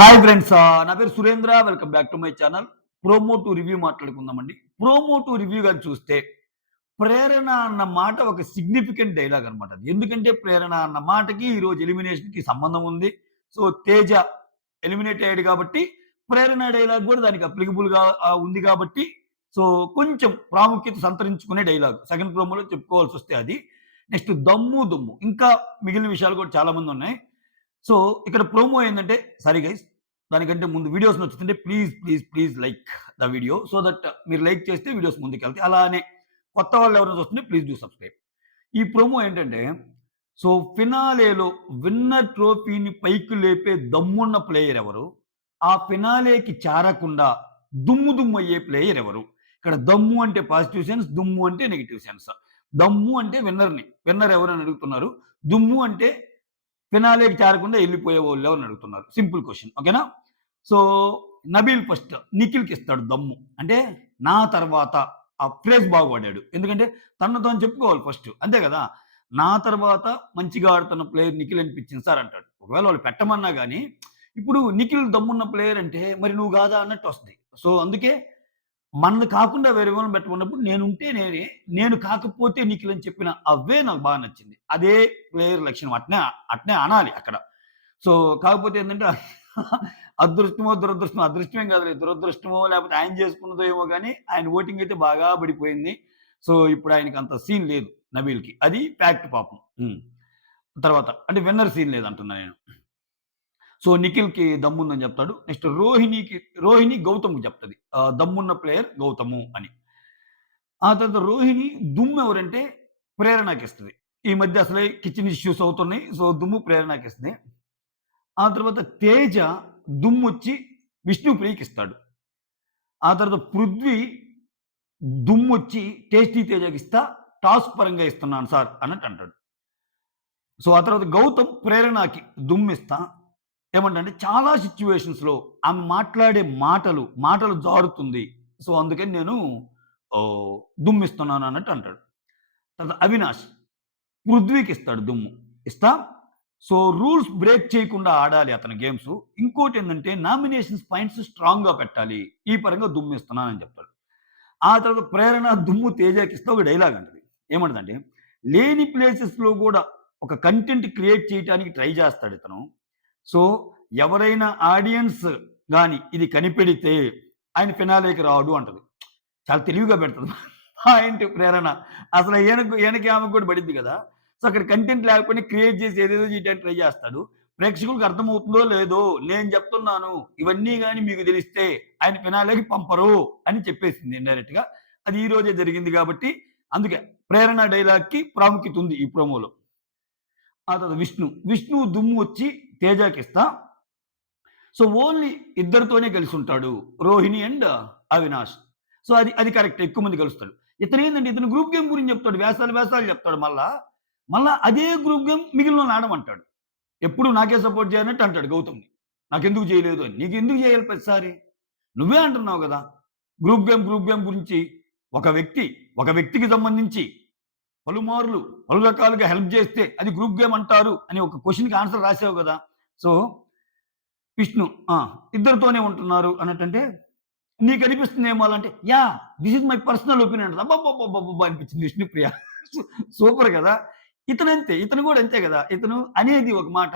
Hi friends, నా పేరు Surendra. Welcome back to my channel. Promo to review మాట్లాడుకుందామండి. Promo to review గాని చూస్తే, ప్రేరణ అన్న మాట ఒక సిగ్నిఫికెంట్ డైలాగ్ అనమాట. ఎందుకంటే ప్రేరణ అన్న మాటకి ఈరోజు ఎలిమినేషన్‌కి సంబంధం ఉంది. సో, తేజ ఎలిమినేట్ అయ్యాడు కాబట్టి, ప్రేరణ డైలాగ్ కూడా దానికి అప్లికబుల్‌గా ఉంది కాబట్టి, సో, కొంచెం ప్రాముఖ్యత సంతరించుకునే డైలాగ్. సెకండ్ ప్రోమోలో చెప్పుకోవాల్సొస్తే అది. నెక్స్ట్ దమ్ము దుమ్ము. ఇంకా మిగిలిన విషయాలు కూడా చాలా మందున్నాయి. సో, ఇక్కడ ప్రోమో ఏందంటే సారీ గైస్, దానికంటే ముందు వీడియోస్ నచ్చుతుంటే please like the video so that మీరు లైక్ చేస్తే వీడియోస్ ముందుకెళ్తాయి. అలానే కొత్త వాళ్ళు ఎవరైనా చూస్తుంటే ప్లీజ్ డూ సబ్స్క్రైబ్. ఈ ప్రోమో ఏంటంటే, సో ఫినాలేలో విన్నర్ ట్రోఫీని పైకి లేపే దమ్మున్న ప్లేయర్ ఎవరు? ఆ ఫినాలేకి చేరకుండా దుమ్ము దుమ్ము అయ్యే ప్లేయర్ ఎవరు? ఇక్కడ దమ్ము అంటే పాజిటివ్ సెన్స్, దుమ్ము అంటే నెగెటివ్ సెన్స్. దమ్ము అంటే విన్నర్ ఎవరు అని అడుగుతున్నారు. దుమ్ము అంటే ఫినాలేకి చేరకుండా ఎళ్ళిపోయేవోళ్ళు ఎవరని అడుగుతున్నారు. Simple question. ఓకేనా? సో, నబీల్ ఫస్ట్ నిఖిల్‌కి ఇస్తాడు దమ్ము. అంటే నా తర్వాత ఆ ఫ్రేజ్ బాగా వాడాడు. ఎందుకంటే తనను తాను చెప్పుకోవాలి ఫస్ట్. అంతే కదా! నా తర్వాత మంచిగా ఆడుతున్న ప్లేయర్ నిఖిల్ అనిపించింది సార్ అంటాడు. ఒకవేళ వాళ్ళు పెట్టమన్నా గాని, ఇప్పుడు నిఖిల్ దమ్మున్న ప్లేయర్ అంటే మరి నువ్వు కాదా అన్నట్టు వస్తది. సో, అందుకే మనది కాకుండా వేరే వాళ్ళని పెట్టమన్నప్పుడు నేనుంటే నేనే, నేను కాకపోతే నిఖిల్ అని చెప్పిన ఆ వే నాకు బాగా నచ్చింది. అదే ప్లేయర్ లక్షణం. అట్నే అనాలి అక్కడ. సో, కాకపోతే ఏందంటే అదృష్టమో, దురదృష్టమో, అదృష్టమేం కాదులే, దురదృష్టమో లేకపోతే ఆయన చేసుకున్నదో ఏమో గాని ఆయన ఓటింగ్ అయితే బాగా పడిపోయింది. సో, ఇప్పుడు ఆయనకి అంత సీన్ లేదు నబీల్‌కి. అది ఫ్యాక్ట్ పాపం. తర్వాత అంటే విన్నర్ సీన్ లేదంటున్నా నేను. సో, నిఖిల్‌కి దమ్ముందని చెప్తాడు. నెక్స్ట్ రోహిణి గౌతమ్‌కి చెప్తది. దమ్మున్న ప్లేయర్ గౌతము అని. ఆ తర్వాత రోహిణి దుమ్ము ఎవరంటే ప్రేరణకిస్తది. ఈ మధ్య అసలే కిచెన్ ఇష్యూస్ అవుతున్నాయి. సో, దుమ్ము ప్రేరణకిస్తది. ఆ తర్వాత తేజ దుమ్మొచ్చి విష్ణుప్రియకిస్తాడు. ఆ తర్వాత పృథ్వీ దుమ్మొచ్చి టేస్టీ తేజకిస్తా, టాస్క్ పరంగా ఇస్తున్నాను సార్ అన్నట్టు అంటాడు. సో, ఆ తర్వాత గౌతమ్ ప్రేరణకి దుమ్మిస్తా ఏమంటంటే చాలా సిట్యుయేషన్స్‌లో ఆమె మాట్లాడే మాటలు జారుతుంది. సో, అందుకని నేను దుమ్మిస్తున్నాను అన్నట్టు అంటాడు. తర్వాత అవినాష్ పృథ్వీకిస్తాడు దుమ్ము. ఇస్తా సో, రూల్స్ బ్రేక్ చేయకుండా ఆడాలి అతని గేమ్సు. ఇంకోటేందంటే నామినేషన్స్ పాయింట్స్ స్ట్రాంగ్‌గా పెట్టాలి. ఈ పరంగా దుమ్మిస్తున్నానని చెప్తాడు. ఆ తర్వాత ప్రేరణ దుమ్ము తేజకిస్తే ఒక డైలాగ్ అంటది. ఏమంటదంటే, లేని ప్లేసెస్‌లో గూడా ఒక కంటెంట్ క్రియేట్ చేయటానికి ట్రై చేస్తాడితను. సో, ఎవరైనా ఆడియన్స్ గాని ఇది కనిపెడితే ఆయన ఫినాలేకి రాడు అంటది. చాలా తెలివిగా పెడతది. పాయింట్ ప్రేరణ. అసలు ఈయనకి ఆమెకు కూడా పడిద్ది కదా! సో, అక్కడ కంటెంట్ లేకపోయినా క్రియేట్ చేసి ఏదేదో చేయడానికి ట్రై చేస్తాడు. ప్రేక్షకులకు అర్థమవుతుందో లేదో నేను చెప్తున్నాను. ఇవన్నీ గాని మీకు తెలిస్తే ఆయన ఫినాలేకి పంపరు అని చెప్పేసింది ఇండైరెక్ట్‌గా. అది ఈ రోజే జరిగింది కాబట్టి అందుకే ప్రేరణ డైలాగ్‌కి ప్రాముఖ్యత ఉంది ఈ ప్రోమోలో. ఆ తర్వాత విష్ణు దుమ్ము వచ్చి తేజకిస్తా. సో, ఓన్లీ ఇద్దరితోనే కలిసుంటాడు. రోహిణి అండ్ అవినాష్. సో, అది కరెక్ట్. ఎక్కువ మంది కలుస్తాడు. ఇతనేందంటే ఇతను గ్రూప్ గేమ్ గురించి చెప్తాడు. వేషాలు చెప్తాడు మళ్ళా. మళ్ళా అదే గ్రూప్ గేమ్ మిగిలినోళ్ళని ఆడమంటాడు. ఎప్పుడు నాకే సపోర్ట్ చేయనట్టు అంటాడు గౌతమ్‌ని. నాకెందుకు చేయలేదు అని. నీకెందుకు చేయాలి ప్రతిసారి? నువ్వే అంటున్నావు గదా! గ్రూప్ గేమ్ గురించి ఒక వ్యక్తికి సంబంధించి పలుమార్లు, పలు రకాలుగా హెల్ప్ చేస్తే అది గ్రూప్ గేమ్ అంటారు అని ఒక క్వెషన్‌కి ఆన్సర్ రాసావు గదా! సో, విష్ణు ఆ! ఇద్దరితోనే ఉంటున్నారు అన్నట్టంటే, నీకనిపిస్తుందేమో అలా అంటే, yeah! This is my personal opinion అంటది. అబ్బబ్బబ్బబ్బబ్బా! అనిపించింది విష్ణుప్రియ. సూపర్ గదా! ఇతనంతే. ఇతను గూడా అంతే గదా! ఇతను అనేది ఒక మాట,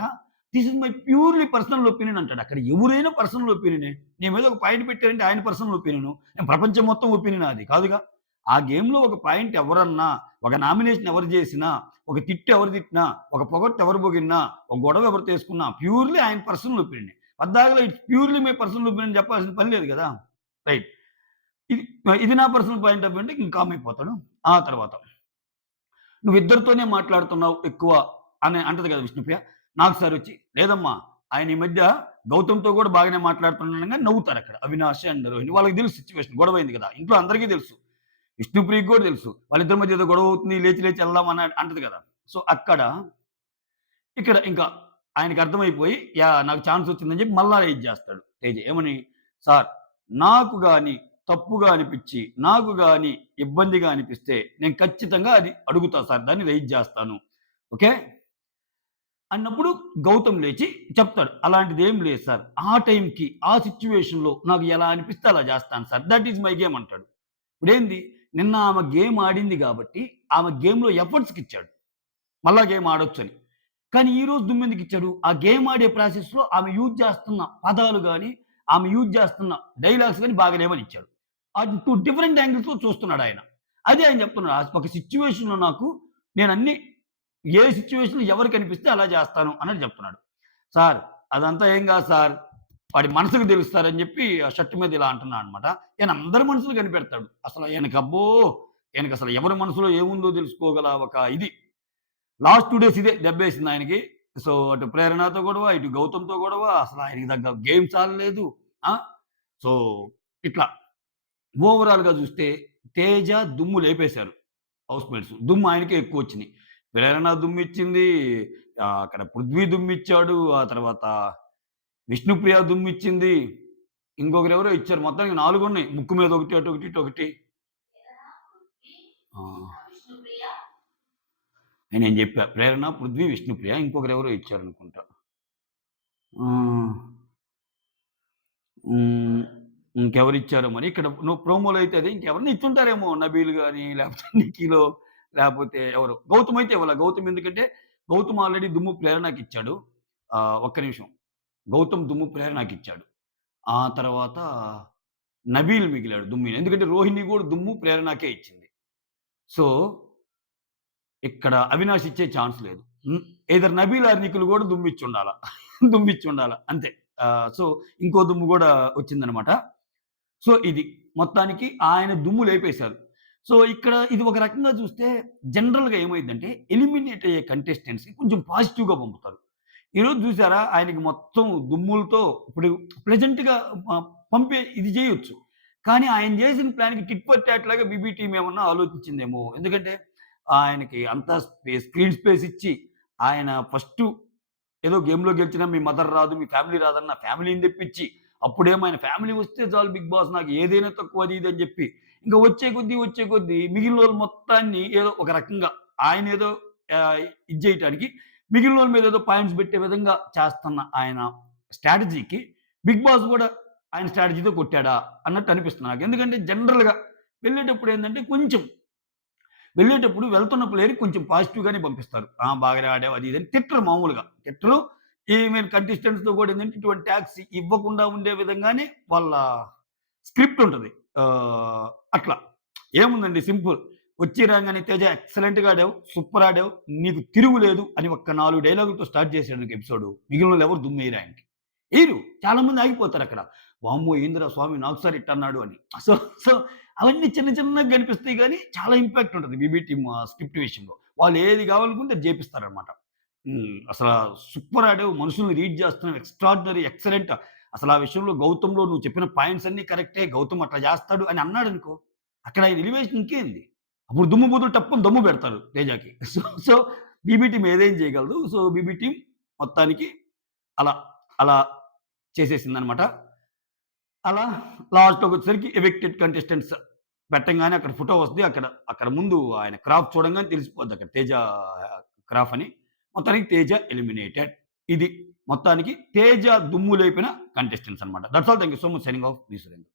this is my purely personal opinion అంటాడు. అక్కడ ఎవరైనా పర్సనల్ ఒపీనియనే. నీ మీద ఒక పాయింట్ పెట్టారంటే ఆయన పర్సనల్ ఒపీనియను. ప్రపంచం మొత్తం ఒపీనియన్ అది కాదుగా. ఆ గేమ్‌లో ఒక పాయింట్ ఎవరన్నా, ఒక నామినేషన్ ఎవరు జేసినా, ఒక తిట్టు ఎవరు తిట్టినా, ఒక పొగడ్త ఎవరు పొగిడినా, ఒక గొడవ ఎవరు చేసుకున్నా ప్యూర్‌లీ ఆయన పర్సనల్ ఒపీనియనే. పద్దాకలా it's purely my personal opinion చెప్పాల్సిన పని లేదు గదా! రైట్. ఇది ఇది నా పర్సనల్ పాయింట్ ఆఫ్ వ్యూ అంటే ఇంక కామ్ అయిపోతాడు. ఆ తర్వాత "నువ్విద్దరితోనే మాట్లాడుతున్నావు ఎక్కువ" అని అంటది కదా విష్ణుప్రియ. నాకు సారొచ్చి, "లేదమ్మా! ఆయన ఈ మధ్య గౌతమ్‌తో కూడా బాగానే మాట్లాడుతున్నాడు" అనంగానే నవ్వుతారక్కడ అవినాష్ అండ్ రోహిణి. వాళ్ళకి తెలుసు సిట్యుయేషన్ గొడవైంది కదా! ఇంట్లో అందరికీ తెలుసు. విష్ణుప్రియకి కూడా తెలుసు. వాళ్ళిద్దరి మధ్య ఏదో గొడవ అవుతుంది. లేచి ఎళ్దాం అంటది కదా! సో, ఇక్కడ ఇంకా ఆయనకి అర్థమైపోయి యాహ్! నాకు ఛాన్స్ వచ్చిందని చెప్పి మళ్ళా రైజ్ చేస్తాడు తేజ. ఏమని? సార్ నాకు గాని తప్పుగా అనిపిచ్చి, నాకు గాని ఇబ్బందిగా అనిపిస్తే నేను ఖచ్చితంగా అది అడుగుతా సార్. దాన్ని రైజ్ చేస్తాను. ఓకే. అన్నప్పుడు గౌతమ్ లేచి చెప్తాడు. అలాంటిదేం లేదు సార్. ఆ టైంకి, ఆ సిట్యుయేషన్‌లో నాకు ఎలా అనిపిస్తే అలా జేస్తాను sir. That is my game అంటాడు. ఇప్పుడేంది నిన్న ఆమె గేమ్ ఆడింది గాబట్టి, ఆమె గేమ్‌లో ఎఫర్ట్స్‌కిచ్చాడు. మళ్ళా గేమ్ ఆడొచ్చని. కానీ ఈరోజు దుమ్మెందుకిచ్చాడు? ఆ గేమ్ ఆడే ప్రాసెస్‌లో ఆమె యూజ్ చేస్తున్న పదాలు గాని, ఆమె యూజ్ చేస్తున్న డైలాగ్స్ గాని బాగాలేవని ఇచ్చాడు. అది 2 డిఫరెంట్ యాంగిల్స్‌లో చూస్తున్నాడాయన. అదే ఆయన చెప్తున్నాడు. ఒక సిట్యుయేషన్‌లో నాకు నేనన్నీ ఏ సిట్యుయేషన్‌లో ఎవరికనిపిస్తే అలా చేస్తాను అన్నట్టు చెప్తున్నాడు. సార్ అదంతా ఏం కాదు సార్. వాడి మనసుకు తెలుసు సార్ అని చెప్పి ఆ షర్ట్ మీద ఇలా అంటున్నాడనమాట. ఈయన అందరి మనసులు కనిపెడతాడు. అసలు ఈయనకి అబ్బో! ఈయనకసలు ఎవరి మనసులో ఏముందో తెలుసుకోగల ఒక ఇది. లాస్ట్ 2 డేస్ ఇదే దెబ్బేసింది ఆయనకి. సో, అటు ప్రేరణతో గొడవ, ఇటు గౌతమ్‌తో గొడవ, అసలు ఆయనకి తగ్గ గేమ్స్ ఆడలేదు. ఆ! సో, ఇట్లా ఓవరాల్‌గా చూస్తే తేజ దుమ్ము లేపేశారు హౌస్‌మేట్స్. దుమ్ము ఆయనకే ఎక్కువొచ్చినియి. ప్రేరణ దుమ్మిచ్చింది. అక్కడ పృథ్వీ దుమ్మిచ్చాడు. ఆ తర్వాత విష్ణుప్రియ దుమ్మిచ్చింది. ఇంకొకరెవరో ఇచ్చారు. మొత్తానికి 4 ఉన్నాయి. ముక్కు మీద ఒకటి, అటు ఒకటి, ఇటు ఒకటి. ఆ! నేను జెప్పా. ప్రేరణ, పృథ్వీ, విష్ణుప్రియ ఇంకొకరెవరో ఇచ్చారనుకుంటా. ఆహ్, హ్మ్. ఇంకెవరిచ్చారో మరి. ఇక్కడ ప్రోమోలో అయితే అదే ఇంకెవరైనా ఇచ్చుంటారేమో 'నబీల్' గాని, లేపోతే 'నిఖిలో' లేపోతే ఎవరో. గౌతమ్ అయితే ఇవ్వల. గౌతమ్ ఎందుకంటే, గౌతమ్ ఆల్రెడీ దుమ్ము ప్రేరణకిచ్చాడు. ఒక్క నిమిషం. గౌతమ్ దుమ్ము ప్రేరణకిచ్చాడు. ఆ తర్వాత నబీల్ మిగిలాడు దుమ్ము. ఎందుకంటే, రోహిణి గూడా దుమ్ము ప్రేరణకే ఇచ్చింది. సో ఇక్కడ అవినాష్ ఇచ్చే ఛాన్స్ లేదు. ఎయిదర్ నబీల్ ఆర్ నిఖిల్ గూడా దుమ్మిచ్చుండాల. దుమ్మిచ్చుండాల అంతే. సో, ఇంకో దుమ్ము గూడా వచ్చిందనమాట. సో, ఇది మొత్తానికి ఆయన దుమ్ము లేపేశారు. సో, ఇక్కడ ఇది ఒక రకంగా చూస్తే జనరల్‌గా ఏమైద్దంటే ఎలిమినేట్ అయ్యే కంటెస్టెంట్స్‌కి కొంచెం పాజిటివ్‌గా పంపుతారు. ఈరోజు చూసారా ఆయనకి మొత్తం దుమ్ములతో ఇప్పుడు ప్లెజెంట్‌గా పంపే ఇది చేయొచ్చు. కానీ ఆయన చేసిన ప్లాన్‌కి టిట్ ఫర్ టాట్ లాగా బీబీ టీమ్ ఏమన్నా ఆలోచించిందేమో! ఎందుకంటే ఆయనకి అంత స్క్రీన్ స్పేస్ ఇచ్చి ఆయన ఫస్టు ఏదో గేమ్‌లో గెలిచినా మీ మదర్ రాదు, మీ ఫ్యామిలీ రాదన్న ఫ్యామిలీని తెప్పించి, అప్పుడేమో ఆయన ఫ్యామిలీ వస్తే చాలు బిగ్ బాస్ నాకు ఏదైనా తక్కువ అది ఇది అని చెప్పి, ఇంక వచ్చే కొద్దీ మిగిలినోళ్ళు మొత్తాన్ని ఏదో ఒక రకంగా ఆయనేదో ఆహ్, ఇది జేయటానికి మిగిలినోళ్ళ మీద ఏదో పాయింట్స్ పెట్టే విధంగా చేస్తున్న ఆయన స్ట్రాటజీకి బిగ్ బాస్ గూడా ఆయన స్ట్రాటజీతో కొట్టాడా అన్నట్టు అనిపిస్తుంది నాకు. ఎందుకంటే జనరల్‌గా వెళ్ళేటప్పుడు ఏందంటే కొంచెం వెళ్ళేటప్పుడు వెళ్తున్న ప్లేయర్‌కి కొంచెం పాజిటివ్‌గానే పంపిస్తారు. బాగానే ఆడావు అది ఇది అని తిట్టరు మామూలుగా. తిట్టరు. ఈవెన్ కంటెస్టెంట్స్‌తో కూడా ఏందంటే ఇటువంటి ట్యాగ్స్ ఇవ్వకుండా ఉండే విధంగానే వాళ్ళ స్క్రిప్ట్ ఉంటది. ఆహ్, అట్లా. ఏముందండి సింపుల్. వచ్చి రాంగానే తేజ ఎక్సలెంట్‌గా ఆడావు. సూపర్ ఆడావు. నీకు తిరుగులేదు అని ఒక్క 4 డైలాగులతో స్టార్ట్ చేసాడు ఎపిసోడ్. మిగిలినోళ్ళు ఎవరు దుమ్మెయరు ఆయనకి. ఎయరు. చాలా మంది ఆగిపోతారక్కడ. వామ్మో! ఏందిరా స్వామి నాకు సార్ ఇట్టన్నాడు అని. సో, సో అవన్నీ చిన్న చిన్నగా కనిపిస్తాయి గానీ, చాలా ఇంపాక్ట్ ఉంటది బీబీ టీమ్ స్క్రిప్ట్ విషయంలో. వాళ్ళు ఏది కావాలనుకుంటే అది జేపిస్తారనమాట. అసలా సూపర్ ఆడావు. మనుషుల్ని రీడ్ చేస్తున్నావు. Extraordinary, excellent. అసలు ఆ విషయంలో గౌతమ్‌లో నువ్వు చెప్పిన పాయింట్స్ అన్నీ కరెక్టే. గౌతమ్ అట్లా చేస్తాడు అని అన్నాడనుకో, అక్కడ ఆయన ఎలివేషన్ ఇంకేంది? అప్పుడు దుమ్ము బదులు టప్పుని దమ్ము పెడతారు తేజకి. సో, సో బీబీ టీమ్ ఏదైనా చేయగలదు. సో, బీబీ టీమ్ మొత్తానికి అలా, అలా చేసేసిందనమాట. అలా లాస్ట్‌లోకొచ్చేసరికి ఎవెక్టెడ్ కంటెస్టెంట్స్ పెట్టంగానే అక్కడ ఫోటో వస్తది. అక్కడ ముందు ఆయన క్రాఫ్ చూడంగానే తెలిసిపోద్ది అక్కడ తేజ క్రాఫ్ అని. మొత్తానికి తేజ ఎలిమినేటెడ్. ఇది మొత్తానికి తేజ దుమ్ము లేపిన కంటెస్టెంట్స్ అన్నమాట. That's all. Thank you so much. Signing off. Me Surendra.